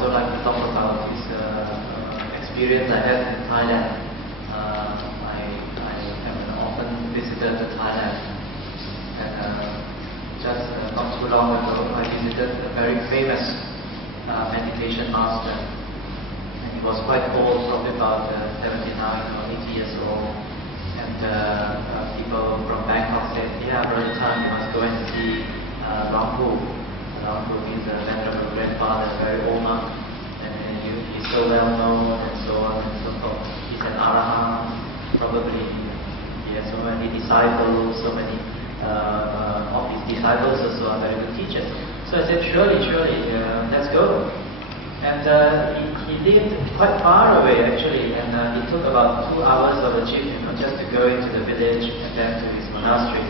also like to talk about this experience I had in Thailand. I have often visited Thailand, and just not too long ago, I visited a very famous meditation master. And he was quite old, probably about 79 or 80 years old. And people from Bangkok said, "Yeah, Brother Tan, you must go and see Dhammavuddho. Dhammavuddho is a Venerable grandfather, a very old monk, and he's so well known and so on and so forth. He's an arahant, probably. He has so many disciples, so many of his disciples also are very good teachers." So I said, surely, let's go. And he lived quite far away actually, and it took about 2 hours of a jeep, just to go into the village and then to his monastery.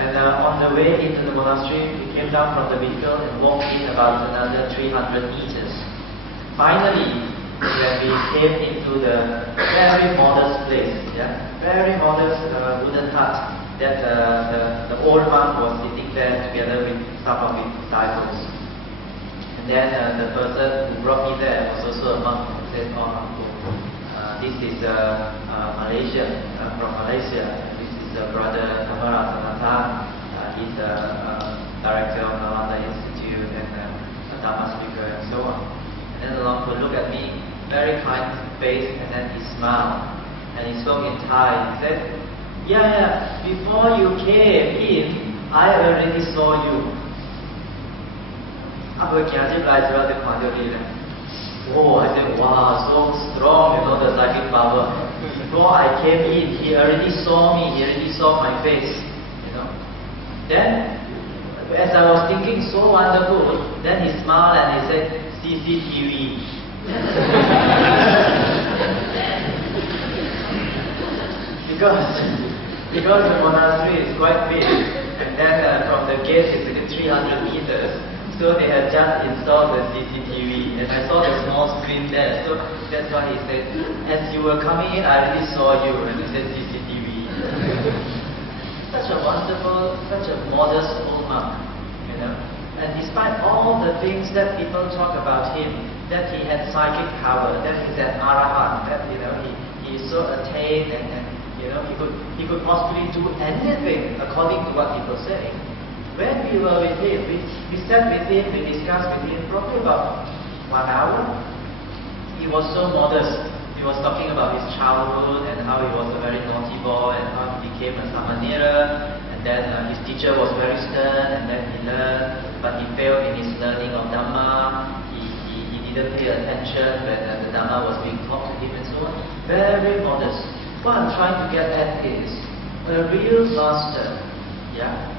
And on the way into the monastery, we came down from the vehicle and walked in about another 300 meters. Finally, when we came into the very modest place, very modest wooden hut, that the old monk was sitting there together with some of his disciples. And then the person who brought me there was also a monk, and said, "Oh, this is Malaysia, from Malaysia. This is Brother Dhamma Ratana Tan. He's the director of Nalanda Institute and a Dharma speaker and so on." And then the monk would look at me, very kind face, and then he smiled. And he spoke in Thai. He said, yeah, before you came in, I already saw you. Oh, I said, wow, so strong, the psychic power. Before I came in, he already saw me, he already saw my face, Then, as I was thinking, so wonderful, then he smiled and he said, CCTV. Because the monastery is quite big, and then from the gate it's like 300 meters, so they had just installed the CCTV, and I saw the small screen there, so that's why he said, as you were coming in, I already saw you, and he said CCTV. Such a wonderful, such a modest old monk, and despite all the things that people talk about him, that he had psychic power, that he's an arahant, that he is so attained, and he could possibly do anything according to what people say. When we were with him, we sat with him, we discussed with him probably about 1 hour. He was so modest. He was talking about his childhood and how he was a very naughty boy and how he became a samanera, and then his teacher was very stern, and then he learned, but he failed in his learning of Dhamma. He didn't pay attention when the Dhamma was being taught to him and so on. Very modest. What I'm trying to get at is a real master,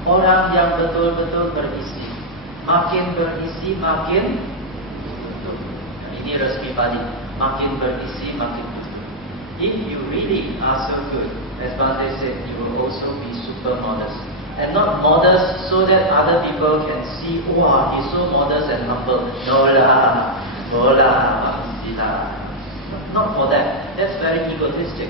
orang yang betul-betul berisi. Makin berisi, makin betul. Ini resmi Pali. Makin berisi, makin betul. If you really are so good, as Bante said, you will also be super modest. And not modest so that other people can see, wow, he's so modest and humble. No lah, not for that. That's very egotistic.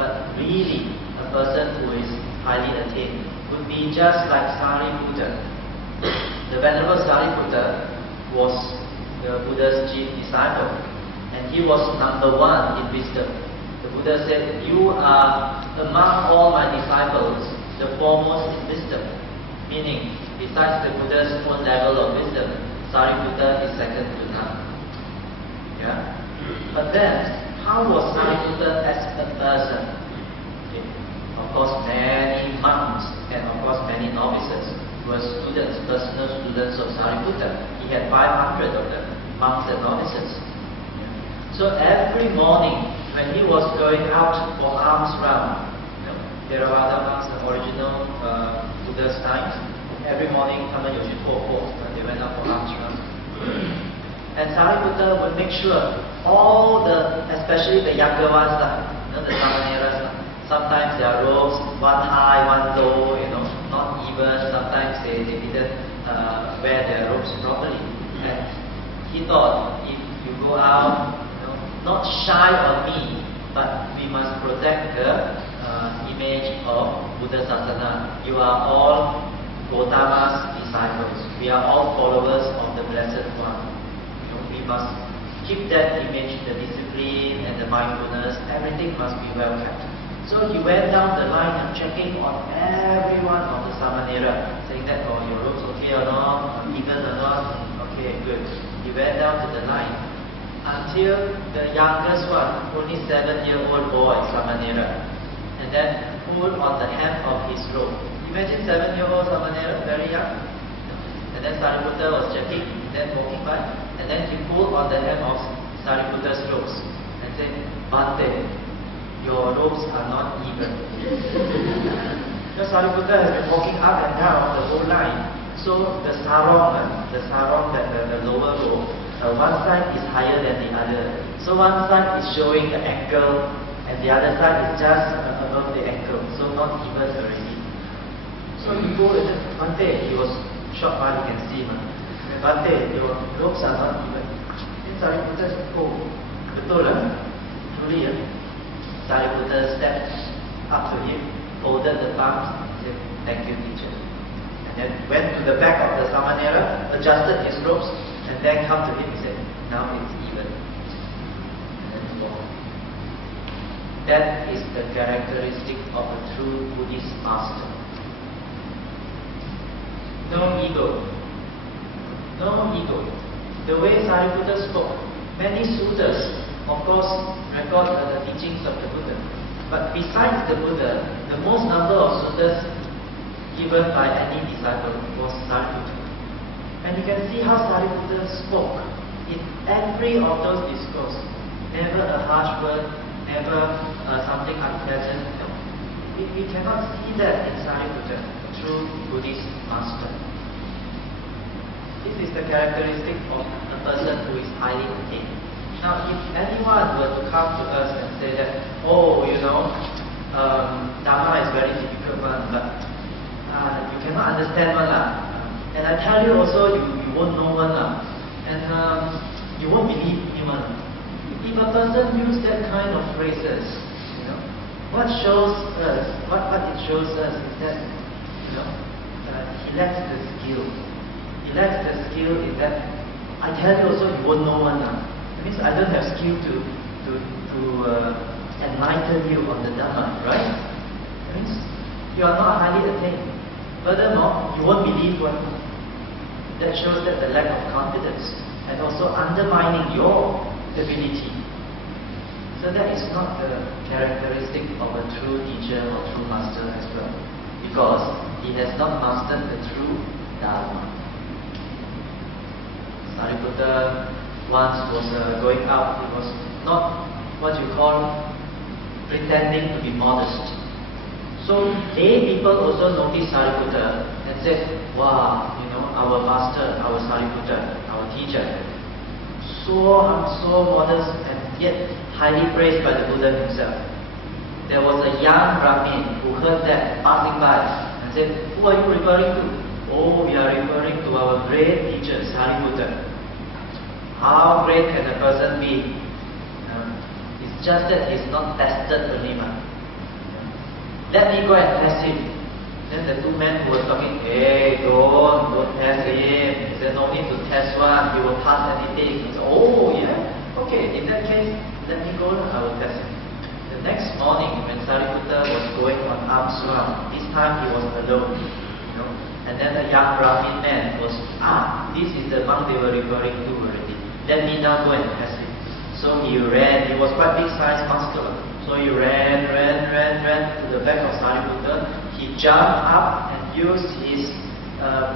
But really, a person who is highly attained would be just like Sariputta. The Venerable Sariputta was the Buddha's chief disciple, and he was number 1 in wisdom. The Buddha said, "You are among all my disciples the foremost in wisdom," meaning besides the Buddha's own level of wisdom, Sariputta is second to none. But then, how was Sariputta as a person? Of course, many monks and of course many novices were students, personal students of Sariputta. He had 500 of them, monks and novices. So every morning, when he was going out for alms round, Theravada monks, the original Buddha's times, every morning, 他们有去托钵, they went out for alms round. And Sariputta would make sure all especially the younger ones, the samaneras, sometimes their robes, one high, one low, not even. Sometimes they didn't wear their robes properly. And he thought, if you go out, not shy on me, but we must protect the image of Buddha Sasana. You are all Gautama's disciples. We are all followers of the Blessed One. must keep that image, the discipline and the mindfulness, everything must be well kept. So he went down the line and checking on everyone of the Samanera, saying that, oh, your robes okay or not, even or not, okay, good. He went down to the line until the youngest one, only 7-year-old boy, Samanera, and then pulled on the hem of his robe. Imagine 7-year-old Samanera, very young. And then Sariputta was checking, then walking by, and then he pulled on the hem of Sariputta's robes and said, Bhante, your robes are not even. Because Sariputta has been walking up and down the whole line. So the sarong, the lower robe, one side is higher than the other. So one side is showing the ankle, and the other side is just above the ankle. So not even already. So he go and said, Bhante, he was short while you can see. Bhante, your robes are not even. Then Sariputta said, oh, betul lah. Truly, Sariputta stepped up to him, folded the palms, and said, thank you, teacher. And then went to the back of the Samanera, adjusted his robes, and then come to him and said, now it's even. And then walked. That is the characteristic of a true Buddhist master. No ego. No ego. The way Sariputta spoke, many suttas, of course, record the teachings of the Buddha. But besides the Buddha, the most number of suttas given by any disciple was Sariputta. And you can see how Sariputta spoke in every of those discourse. Never a harsh word, never something unpleasant. No. We cannot see that in Sariputta, a true Buddhist master. This is the characteristic of a person who is highly attained. Now, if anyone were to come to us and say that, oh, Dhamma is very difficult one, but you cannot understand one lah. And I tell you also, you won't know one lah. And you won't believe him one. If a person uses that kind of phrases, what shows us, what it shows us is that, he lacks the skill. He lacks the skill in that, I tell you also, you won't know one lah. That means I don't have skill to enlighten you on the Dhamma, right? That means you are not highly attained. Furthermore, you won't believe one. That shows that the lack of confidence and also undermining your ability. So that is not the characteristic of a true teacher or true master as well, because he has not mastered the true Dharma. Sariputta once was going out. He was not what you call pretending to be modest. So people also noticed Sariputta and said, wow, our master, our Sariputta, our teacher, so modest and yet highly praised by the Buddha himself. There was a young Brahmin who heard that passing by and said, who are you referring to? Oh, we are referring to our great teacher, Sariputta. How great can a person be? It's just that he's not tested only. Let me go and test him. Then the two men who were talking, hey, don't test him. He said, no need to test one, he will pass anything. He said, oh yeah, okay, in that case, let me go, I will test him. The next morning, when Sariputta was going on arms round, this time he was alone. And then the young Brahmin man was, this is the monk they were referring to already. Let me now go and test him. So he ran, he was quite big size, muscular. So he ran to the back of Sariputta. He jumped up and used his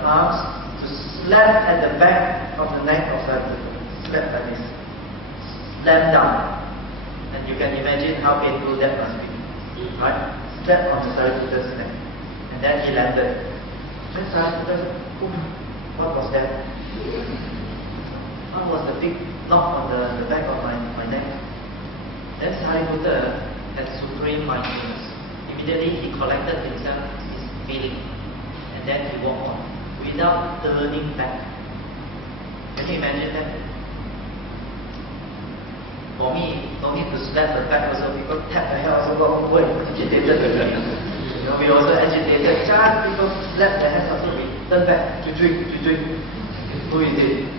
palms to slap at the back of the neck of Sariputta. Slap like this. Slam down. And you can imagine how painful that must be. Right? Slap on the Sariputta's neck. And then he landed. Then Sariputta said, what was that? What was the big knock on the back of my neck? Then Sariputta had supreme mindfulness. Immediately he collected himself, his feeling, and then he walked on without turning back. Can you imagine that? For me, no need to slap the back also, people tap the hair also got over agitated. We also agitated. Just people slap their hands also, we turn back to drink. Who is it?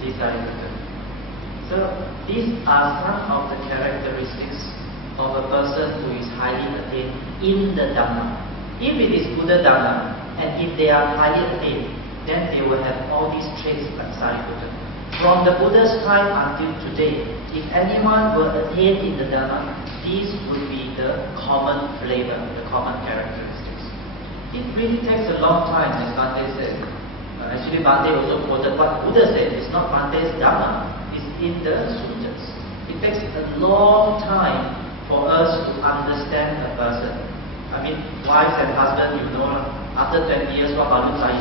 Sri Serdang. So these are some of the characteristics of a person who is highly attained in the Dhamma. If it is Buddha Dhamma, and if they are highly attained, then they will have all these traits like Sariputta. From the Buddha's time until today, if anyone were attained in the Dhamma, these would be the common flavor, the common characteristics. It really takes a long time, as Bhante said. Actually, Bhante also quoted what Buddha said. It's not Bhante's Dhamma. In the sutras. It takes a long time for us to understand a person. I mean, wives and husbands, you know, after 20 years, what about I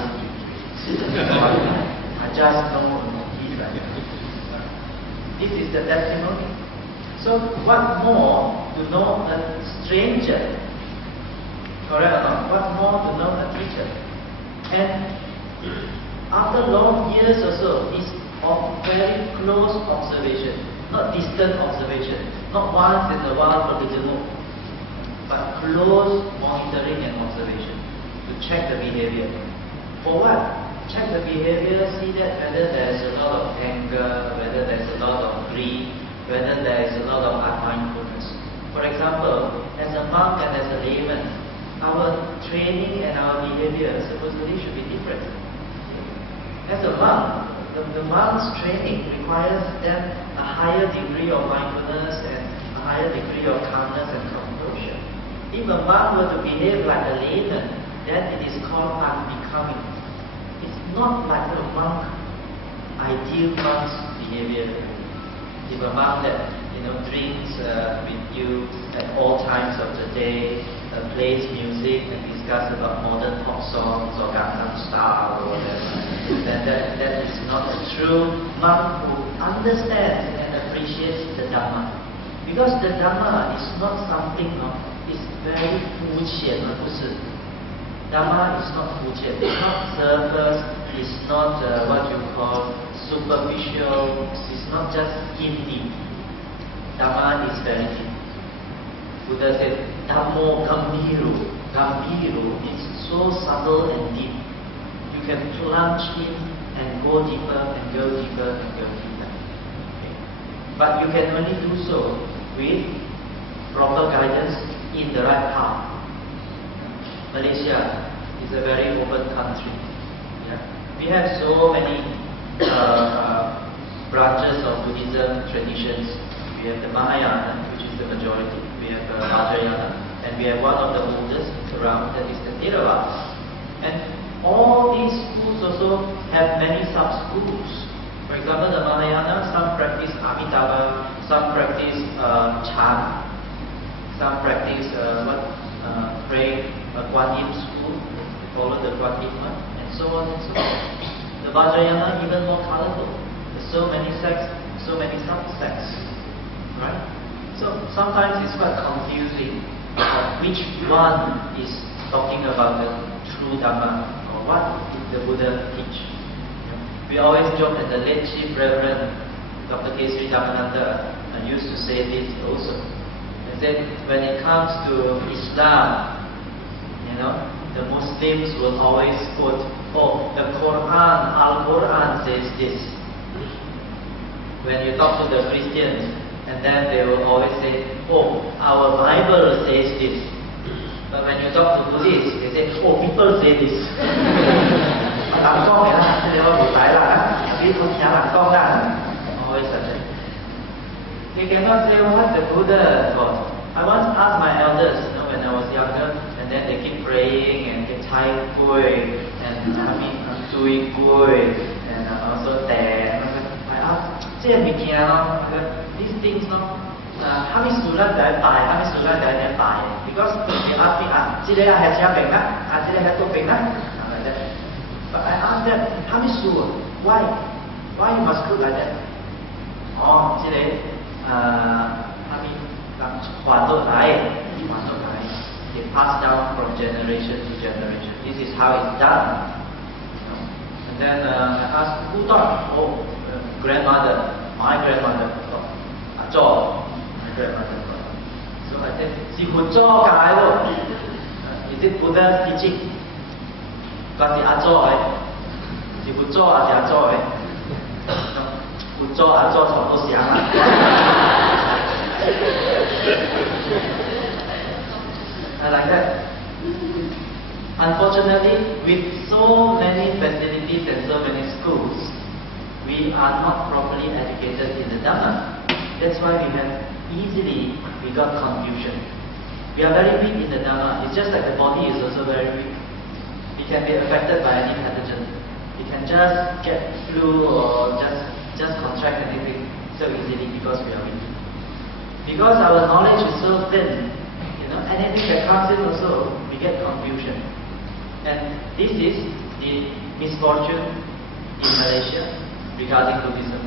just know he right. This is the testimony. So, what more to know a stranger? Correct or not? What more to know a teacher? And after long years or so, this of very close observation, not distant observation, not once in a while for the demo, but close monitoring and observation to check the behavior. For what? Check the behavior, see that whether there is a lot of anger, whether there is a lot of greed, whether there is a lot of unmindfulness. For example, as a monk and as a layman, our training and our behavior supposedly should be different. As a monk, the monk's training requires them a higher degree of mindfulness and a higher degree of calmness and composure. If a monk were to behave like a layman, then it is called unbecoming. It's not like a monk, ideal monk's behavior. If a monk that drinks with you at all times of the day, plays music and discuss about modern pop songs or Gangnam Style or whatever, then that is not a true monk who understands and appreciates the Dhamma. Because the Dhamma is not something, it's very 肤浅, Dhamma is not 肤浅, it's not surface, it's not what you call superficial, it's not just skin deep. Dhamma is very deep. Buddha said, Dhammo Gambhiro. Gambhiro is so subtle and deep. You can plunge in and go deeper and go deeper and go deeper. Okay. But you can only do so with proper guidance in the right path. Malaysia is a very open country. Yeah. We have so many branches of Buddhism traditions. We have the Mahayana, which is the majority. We have the Vajrayana, and we have one of the oldest around, that is the Thero. And all these schools also have many sub-schools. For example, the Mahayana, some practice Amitabha, some practice Chan, some practice pray Kuan Yin school, follow the Kuan Yin one, and so on and so on. The Vajrayana even more colorful. There's so many sects, so many sub-sects. Right? So sometimes it's quite confusing which one is talking about the true Dhamma or what did the Buddha teach. We always joke that the late Chief Reverend Dr. K. Sri Dhammananda used to say this also. He said when it comes to Islam, the Muslims will always quote, oh, the Quran, Al-Quran says this. When you talk to the Christians, and then they will always say, oh, our Bible says this. But when you talk to Buddhists, they say, oh, people say this. Always such a. They cannot say what the Buddha taught. I once asked my elders, when I was younger, and then they keep praying and get Thai Gui, and Sui Gui, and also Tan. I asked, these things, how many students that buy, how many students that buy? Because they ask me, today I have Japan, today I have Topeng, like that. But I asked them, how many students? Why you must cook like that? Oh, today, they pass down from generation to generation. This is how it's done. And then I asked, who taught? Oh, grandmother, my grandmother. My grandmother. So I said, is it Buddha's teaching? Because the 不做啊，做什么都香啊。Like that. Unfortunately, with so many facilities and so many schools, we are not properly educated in the Dhamma. That's why we got confusion. We are very weak in the Dhamma. It's just like the body is also very weak. It can be affected by any pathogen. It can just get flu or just contract anything so easily because we are weak. Because our knowledge is so thin, anything that comes in also, we get confusion. And this is the misfortune in Malaysia regarding Buddhism.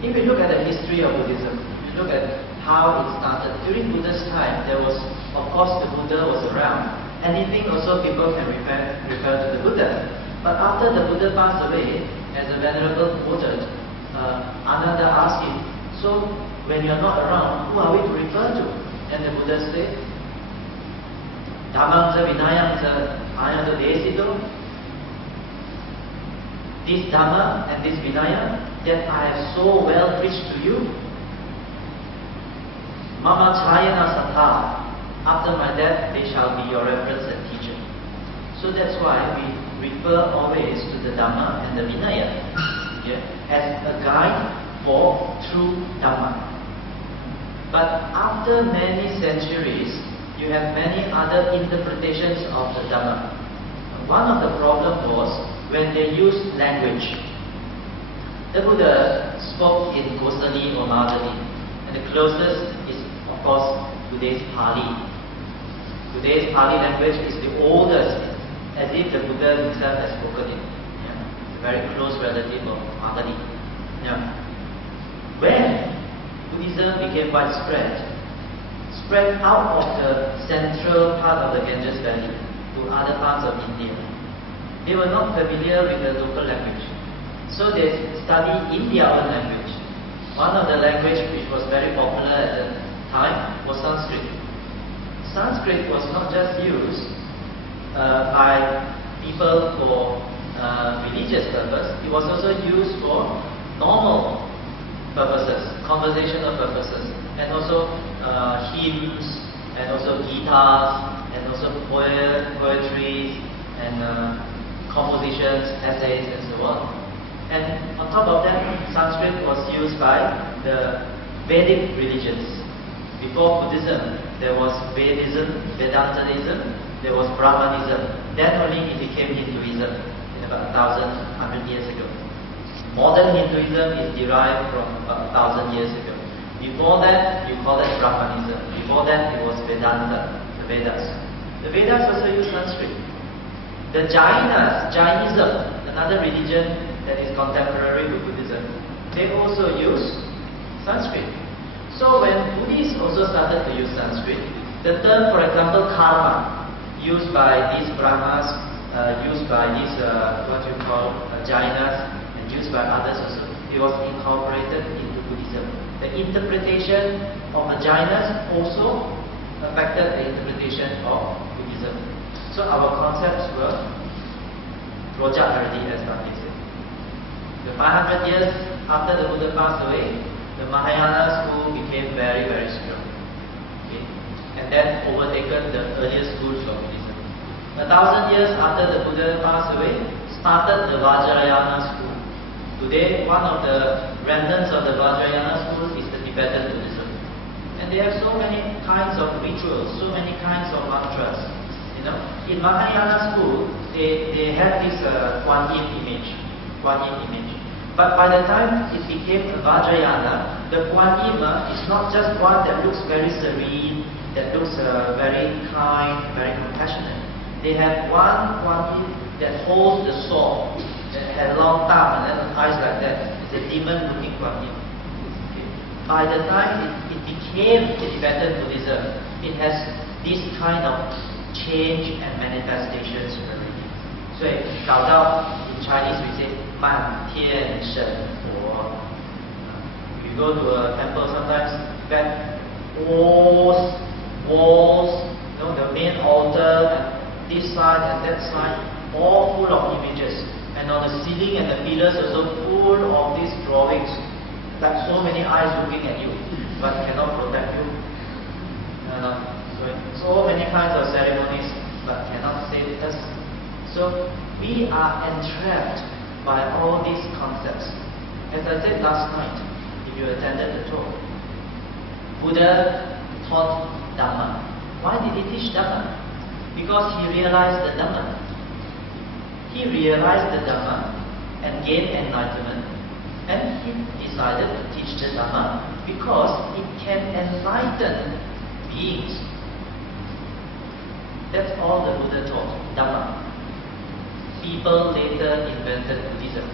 If you look at the history of Buddhism, you look at how it started. During Buddha's time, there was, of course, the Buddha was around. Anything also people can refer to the Buddha. But after the Buddha passed away, as the Venerable quoted, Ananda asked him, so when you're not around, who are we to refer to? And the Buddha said, Dhammam ca vinayam ca ayatu desito. This Dhamma and this Vinaya that I have so well preached to you, Mama Chayana Satha, after my death they shall be your reference and teacher. So that's why we refer always to the Dhamma and the Vinaya as a guide for true Dhamma. But after many centuries, you have many other interpretations of the Dhamma. One of the problems was when they used language. The Buddha spoke in Kosali or Madhali, and the closest is, of course, today's Pali. Today's Pali language is the oldest, as if the Buddha himself has spoken it. It's a very close relative of Madhali. When Buddhism became widespread, spread out of the central part of the Ganges Valley to other parts of India. They were not familiar with the local language. So they studied in their own language. One of the language which was very popular at the time was Sanskrit. Sanskrit was not just used by people for religious purpose, it was also used for normal purposes, conversational purposes, and also hymns, and also guitars, and also poetry, and compositions, essays, and so on. And on top of that, Sanskrit was used by the Vedic religions. Before Buddhism, there was Vedism, Vedantism, there was Brahmanism. Then only it became Hinduism in about 1,100 years ago. Modern Hinduism is derived from about 1,000 years ago. Before that, you call it Brahmanism. Before that, it was Vedanta, the Vedas. The Vedas also use Sanskrit. The Jainism, another religion that is contemporary with Buddhism, they also use Sanskrit. So when Buddhists also started to use Sanskrit, the term, for example, karma, used by these Brahmas, used by these what you call Jainas, and used by others also, it was incorporated into Buddhism. The interpretation of the Jainas also affected the interpretation of Buddhism. So our concepts were project already, as Bhante said. The 500 years after the Buddha passed away, the Mahayana school became very, very strong. Okay? And then overtaken the earlier schools of Buddhism. 1,000 years after the Buddha passed away, started the Vajrayana school. Today, one of the remnants of the Vajrayana school is the Tibetan Buddhism. And they have so many kinds of rituals, so many kinds of mantras. In Mahayana school, they had this Kuan Yin image. But by the time it became a Vajrayana, the Kuan Yin is not just one that looks very serene, that looks very kind, very compassionate. They have one Kuan Yin that holds the sword, that has a long thumb and then eyes like that. It's a demon-looking Kuan Yin. Okay. By the time it became the Tibetan Buddhism, it has this kind of change and manifestations already. So, 搞到 in Chinese we say 漫天神佛. You go to a temple sometimes, that walls, the main altar, and this side and that side, all full of images. And on the ceiling and the pillars also full of these drawings, like so many eyes looking at you, but cannot protect you. So many kinds of ceremonies, but cannot save us. So we are entrapped by all these concepts. As I said last night, if you attended the talk, Buddha taught Dhamma. Why did he teach Dhamma? Because he realized the Dhamma. He realized the Dhamma and gained enlightenment. And he decided to teach the Dhamma because it can enlighten beings. That's all the Buddha taught, Dhamma. People later invented Buddhism.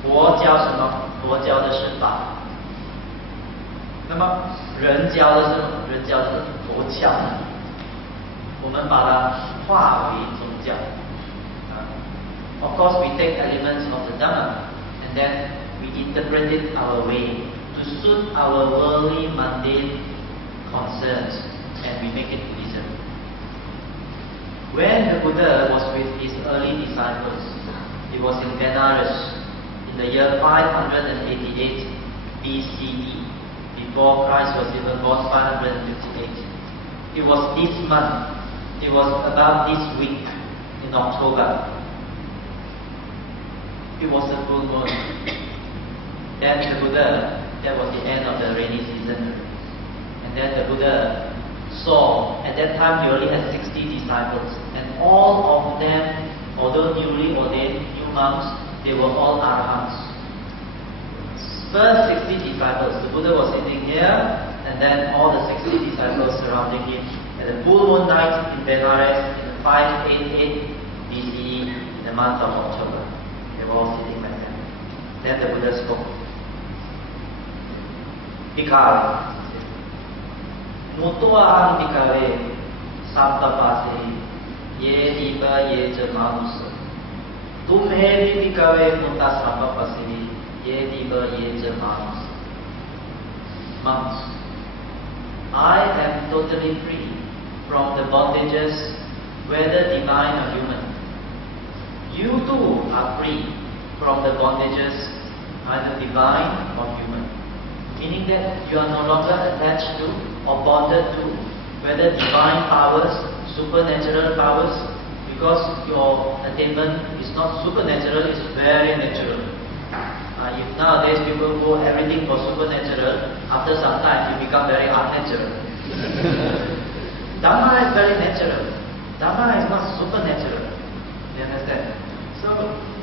佛教什么？佛教的是法。那么人教的是什么？人教的是佛教。我们把它化为宗教。Of course, we take elements of the Dhamma and then we interpret it our way to suit our worldly, mundane concerns, and we make it Buddhism. When the Buddha was with his early disciples, it was in Benares in the year 588 BCE, before Christ was even born, 558. It was this month, it was about this week in October. It was a full moon. Then the Buddha, that was the end of the rainy season. And then the Buddha saw, at that time he only had 60 disciples. And all of them, although newly ordained new monks, they were all arahants. First 60 disciples, the Buddha was sitting here, and then all the 60 disciples surrounding him. At the full moon night in Benares, in 588 BCE, in the month of October. They were all sitting like that. Then the Buddha spoke. Bhikkhave, Mutuaham bhikkhave, saptapase, ye diva ye ja manusa. Tumhe bhi bhikkhave mutta saptapase, ye diva ye ja manusa. Monks, I am totally free from the bondages, whether divine or human. You too are free from the bondages, either divine or human. Meaning that you are no longer attached to or bonded to whether divine powers, supernatural powers, because your attainment is not supernatural, it's very natural. If nowadays people go everything for supernatural, after some time you become very unnatural. Dhamma is very natural. Dhamma is not supernatural. You understand? So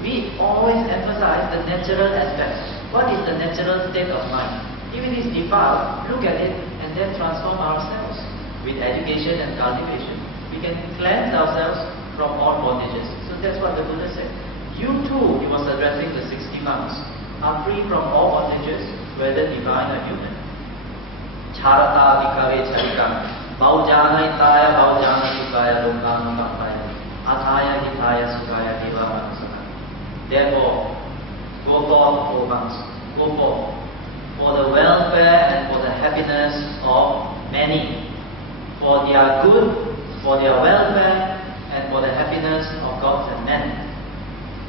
we always emphasize the natural aspect. What is the natural state of mind? If it is defiled, look at it and then transform ourselves with education and cultivation. We can cleanse ourselves from all bondages. So that's what the Buddha said. You too, he was addressing the 60 monks, are free from all bondages, whether divine or human. Charata bhikkhave charikam, Bhaujana hitaya bhaujana sukaya lokam kapaya, Ataya hitaya sukaya diva manusana. Therefore, go forth, O monks, go forth, for the welfare and for the happiness of many, for their good, for their welfare, and for the happiness of gods and men.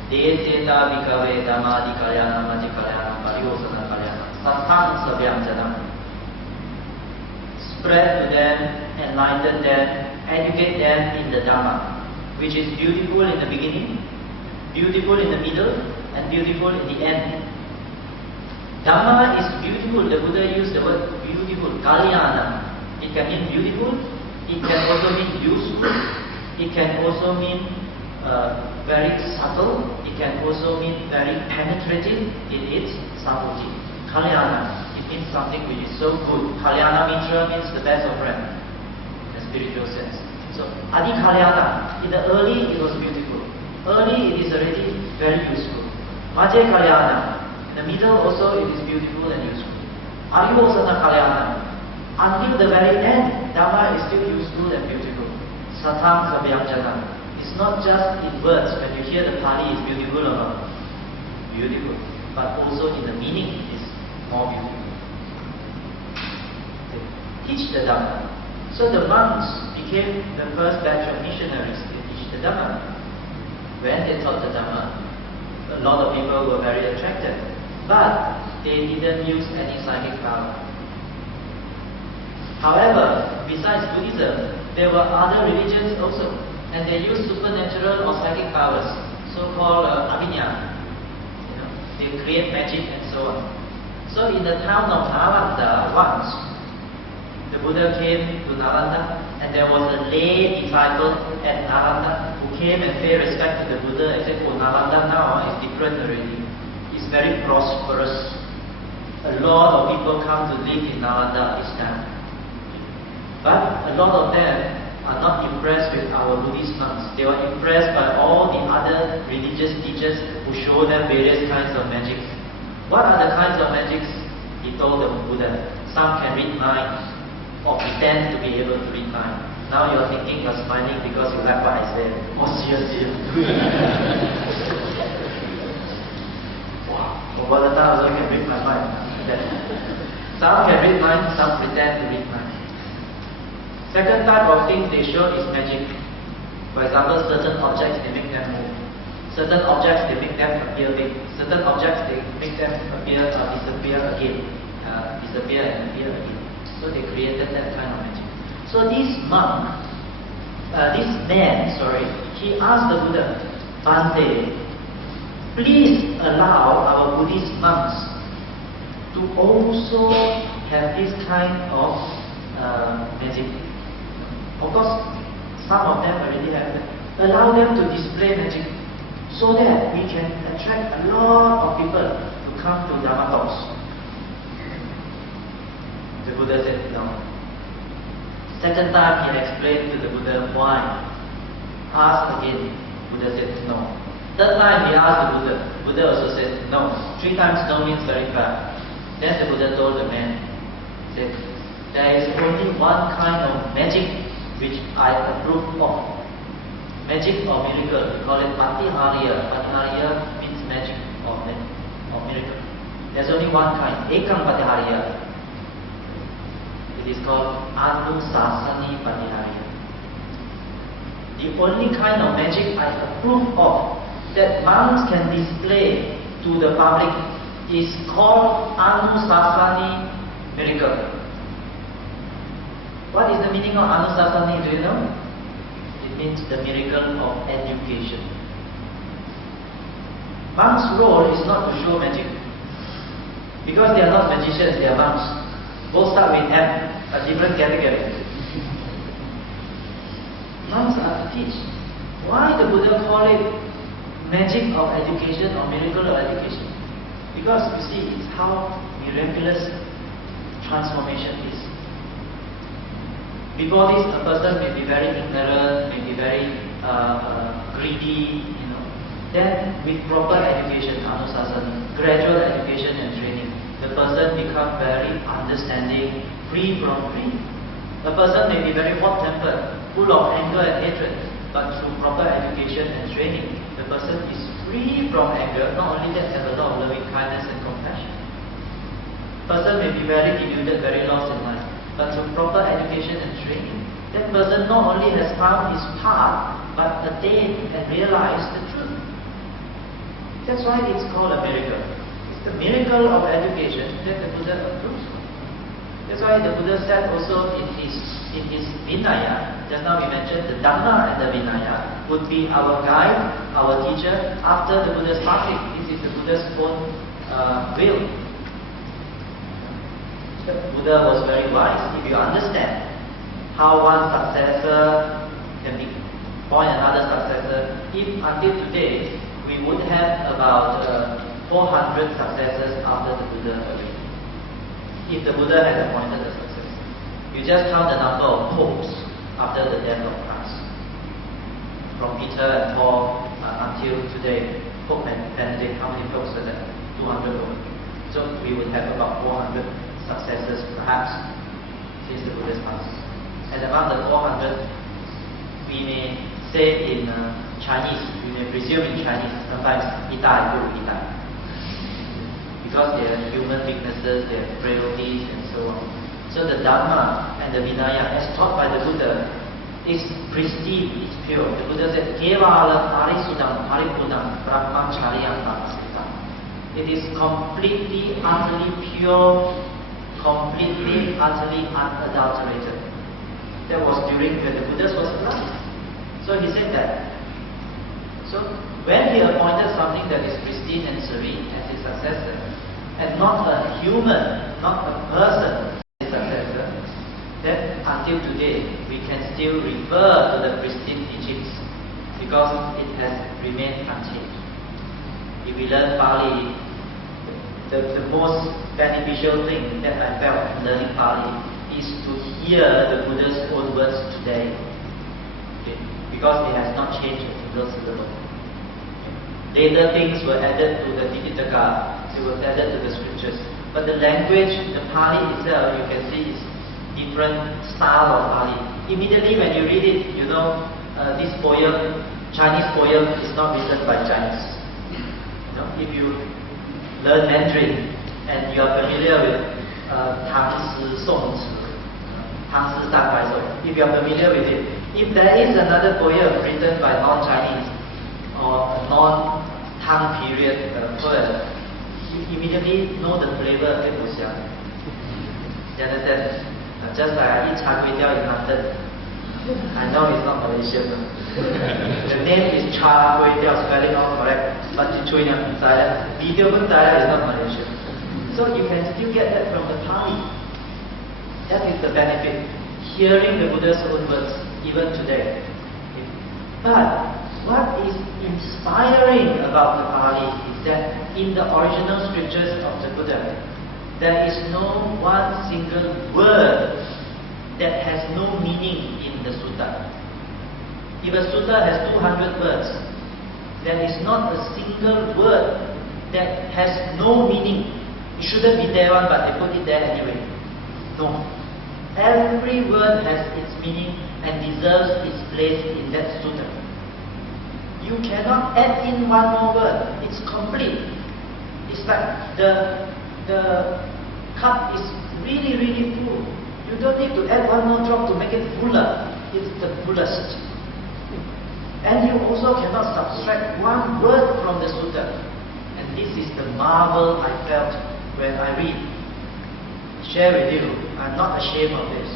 Deseta bhikkhave dhammadi kalyana mati kalyana pariyosana kalyana sathang sabhyamjanam. Spread to them, enlighten them, educate them in the Dhamma, which is beautiful in the beginning, beautiful in the middle, and beautiful in the end. Dhamma is beautiful. The Buddha used the word beautiful, kalyana. It can mean beautiful, it can also mean useful, it can also mean very subtle, it can also mean very penetrative in its subtlety. Kalyana, it means something which is so good. Kalyana mitra means the best of friends in a spiritual sense. So, Adi Kalyana, in the early it was beautiful. Early it is already very useful. Madhya Kalyana, in the middle also it is beautiful and useful. Ariyosana Kalyana, until the very end, Dhamma is still useful and beautiful. Sathang Sabhyamjana. It's not just in words, when you hear the Pali is beautiful or not. Beautiful. But also in the meaning it is more beautiful. Teach the Dhamma. So the monks became the first batch of missionaries. They teach the the Dhamma. When they taught the Dhamma, a lot of people were very attracted, but they didn't use any psychic power. However, besides Buddhism, there were other religions also, and they used supernatural or psychic powers, so-called abhinya. They create magic and so on. So in the town of Nalanda once, the Buddha came to Nalanda, and there was a lay disciple at Nalanda who came and paid respect to the Buddha and said, "Oh, Nalanda now is different already. It's very prosperous. A lot of people come to live in Nalanda this time. But a lot of them are not impressed with our Buddhist monks. They were impressed by all the other religious teachers who show them various kinds of magic. What are the kinds of magics?" He told the Buddha. Some can read minds, or pretend to be able to read minds. Now you're thinking, you're smiling because you like what I said. Oh, seriously? Wow, over the time also can read my mind. Some can read minds, some pretend to read minds. Second type of thing they show is magic. For example, certain objects they make them move. Certain objects they make them appear big. Certain objects they make them appear disappear again. Disappear and appear again. So they created that kind of magic. So this man, he asked the Buddha, "Bhante, please allow our Buddhist monks to also have this kind of magic. Of course, some of them already have it. Allow them to display magic so that we can attract a lot of people to come to Dhamma talks." The Buddha said no. Second time he explained to the Buddha why. Asked again. Buddha said no. Third time he asked the Buddha. Buddha also said no. 3 times no means very bad. Then the Buddha told the man, said, "There is only one kind of magic which I approve of. Magic or miracle. We call it Patihariya. Patihariya means magic or miracle. There's only one kind. Ekam Patihariya. It is called Anusasani Patihariya. The only kind of magic I approve of that monks can display to the public is called Anusasani miracle." What is the meaning of Anusasani? Do you know? It means the miracle of education. Monks' role is not to show magic, because they are not magicians, they are monks. Both start with M, a different category. Monks are to teach. Why the Buddha call it magic of education or miracle of education? Because you see, it's how miraculous transformation is. Before this, a person may be very ignorant, may be very greedy, Then, with proper education, Anusasana, gradual education and training, the person becomes very understanding, free from greed. A person may be very hot-tempered, full of anger and hatred, but through proper education and training, the person is free from anger. Not only that, have a lot of loving kindness and compassion. Person may be very deluded, very lost in life, but through proper education and training, that person not only has found his path, but attained and realized the truth. That's why it's called a miracle. It's the miracle of education that the Buddha approves of. That's why the Buddha said also in his Vinaya, just now we mentioned the Dhamma and the Vinaya would be our guide, our teacher after the Buddha's passing. This is the Buddha's own will. The Buddha was very wise. If you understand how one successor can be born another successor, if until today we would have about 400 successors after the Buddha already. If the Buddha had appointed a successor. You just count the number of popes after the death of Christ. From Peter and Paul until today, Pope Benedict, how many popes are there? 200 popes. So we would have about 400 successors perhaps since the Buddha's passing. And among the 400, we may say in Chinese, we may presume in Chinese, sometimes itai gu itai. Because they have human weaknesses, they have frailties and so on. So the Dhamma and the Vinaya, as taught by the Buddha, is pristine, is pure. The Buddha said, Kevala Parisudam Paripudam Brahmacharya Tapasita. It is completely, utterly pure, completely, utterly unadulterated. That was during when the Buddha was alive. So he said that. So when he appointed something that is pristine and serene as his successor, and not a human, not a person as his successor, then until today we can still refer to the pristine teachings because it has remained unchanged. If we learn Pali, the most beneficial thing that I felt in learning Pali is to hear the Buddha's own words today. Okay? Because it has not changed a single syllable. Okay? Later things were added to the Tipitaka, it was added to the scriptures. But the language, the Pali itself, you can see is different style of Pali. Immediately when you read it, you know this poem, Chinese poem, is not written by Chinese. You know, if you learn Mandarin and you are familiar with Tang Si Song Ci, Tang Si San Bai Song, if you are familiar with it, if there is another poem written by non-Chinese or a non-Tang period poem, you immediately know the flavor of it. You understand? Just like I eat char kway teow in London, I know it's not Malaysian. The name is char kway teow, spelling out correct, but the chui nyam inside, video pun is not Malaysian. So you can still get that from the Pali. That is the benefit, hearing the Buddha's own words even today. But what is inspiring about the Pali is that in the original scriptures of the Buddha, there is no one single word that has no meaning in the sutta. If a sutta has 200 words, there is not a single word that has no meaning. It shouldn't be there one, but they put it there anyway. No. Every word has its meaning and deserves its place in that sutta. You cannot add in one more word. It's complete. It's like the cup is really, really full. You don't need to add one more drop to make it fuller. It's the fullest. And you also cannot subtract one word from the sutta. And this is the marvel I felt when I read. Share with you, I'm not ashamed of this.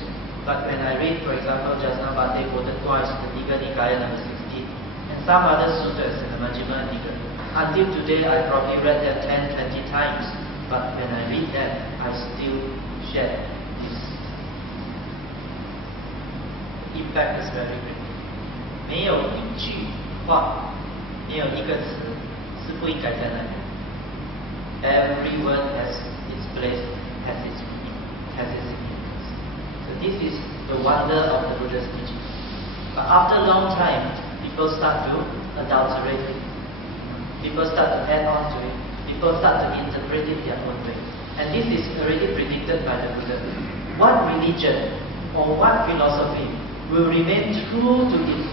But when I read, for example, just now Bhante quoted twice the Digha Nikaya number 16, and some other suttas in the Majjhima Nikaya. Until today, I probably read that 10, 20 times. But when I read that, I still share this. Impact is very great. 没有一句话，没有一个词是不应该在那里。Every word has its place, has its meaning, has its significance. So this is the wonder of the Buddha's teaching. But after a long time, people start to adulterate it. People start to add on to it. People start to interpret it their own way. And this is already predicted by the Buddha. What religion or what philosophy will remain true to its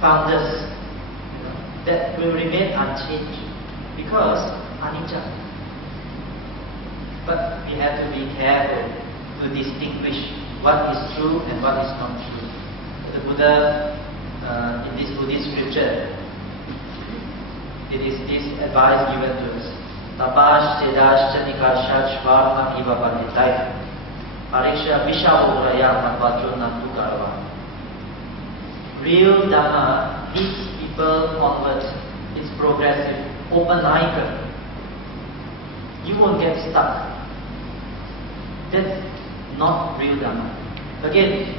founders, that will remain unchanged? Because anicca. But we have to be careful to distinguish what is true and what is not true. The Buddha, in this Buddhist scripture, it is this advice given to us. Tapash sedash nikashach varma iva bhatitai pariksha vishavodaya mabhajro natu karava. Real Dhamma leads people onwards. It's progressive, open-minded. You won't get stuck. That's not real Dhamma. Again,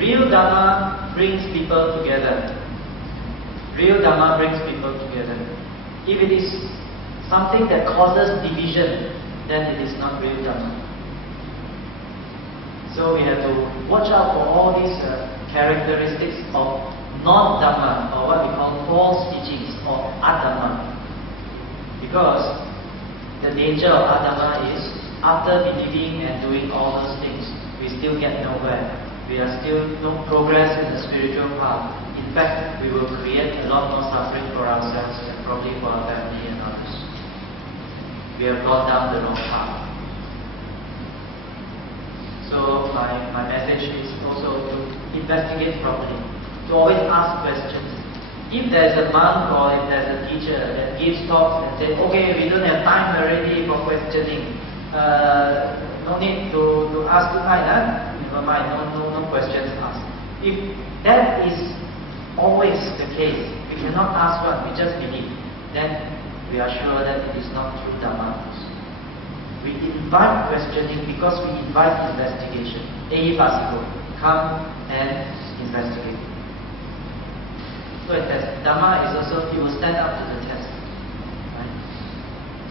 real Dhamma brings people together. Real Dhamma brings people together. If it is something that causes division, then it is not real Dhamma. So we have to watch out for all these characteristics of non-Dhamma, or what we call false teachings, or adhamma. Because the danger of adhamma is, after believing and doing all those things, we still get nowhere. We are still no progress in the spiritual path. In fact, we will create a lot more suffering for ourselves and probably for our family and others. We have gone down the wrong path. So my message is also to investigate properly, to always ask questions. If there's a monk or if there's a teacher that gives talks and says, okay, we don't have time already for questioning, no need to ask tonight, never mind, no questions asked. If that is always the case, we cannot ask one, we just believe, then we are sure that it is not true Dhamma. We invite questioning because we invite investigation. Come and investigate. So a test. Dhamma is also, it will stand up to the test. Right?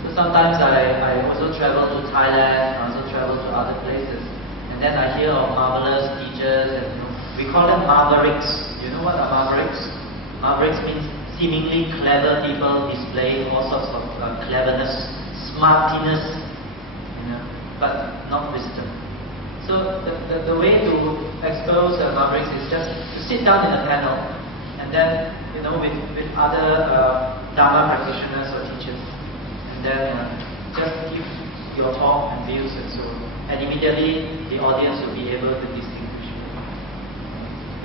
So sometimes I also travel to Thailand, I also travel to other places, and then I hear of marvelous teachers, and we call them mavericks. You know what are mavericks? Mavericks means seemingly clever people displaying all sorts of cleverness, smartiness, but not wisdom. So the way to expose mavericks is just to sit down in a panel, and then with other Dharma practitioners or teachers, and then just give your talk and views and so on, and immediately the audience will be able to distinguish.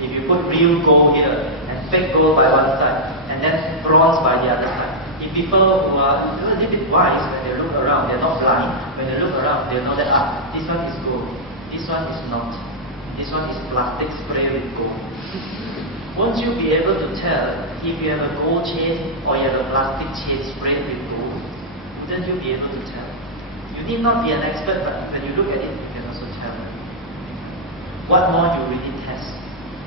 If you put real gold here and fake gold by one side, and then bronze by the other side, if people who are a little bit wise, when they look around, they're not blind, when they look around, they know that this one is gold, this one is not, this one is plastic spray with gold. Won't you be able to tell if you have a gold chain or you have a plastic chain sprayed with gold? Wouldn't you be able to tell? You need not be an expert, but when you look at it, you can also tell. What more you really test?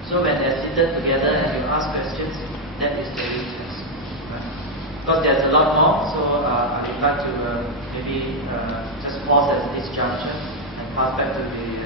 So when they're seated together and you ask questions, that is the real test. Right? Because there's a lot more, so I would like to maybe just pause at this juncture and pass back to the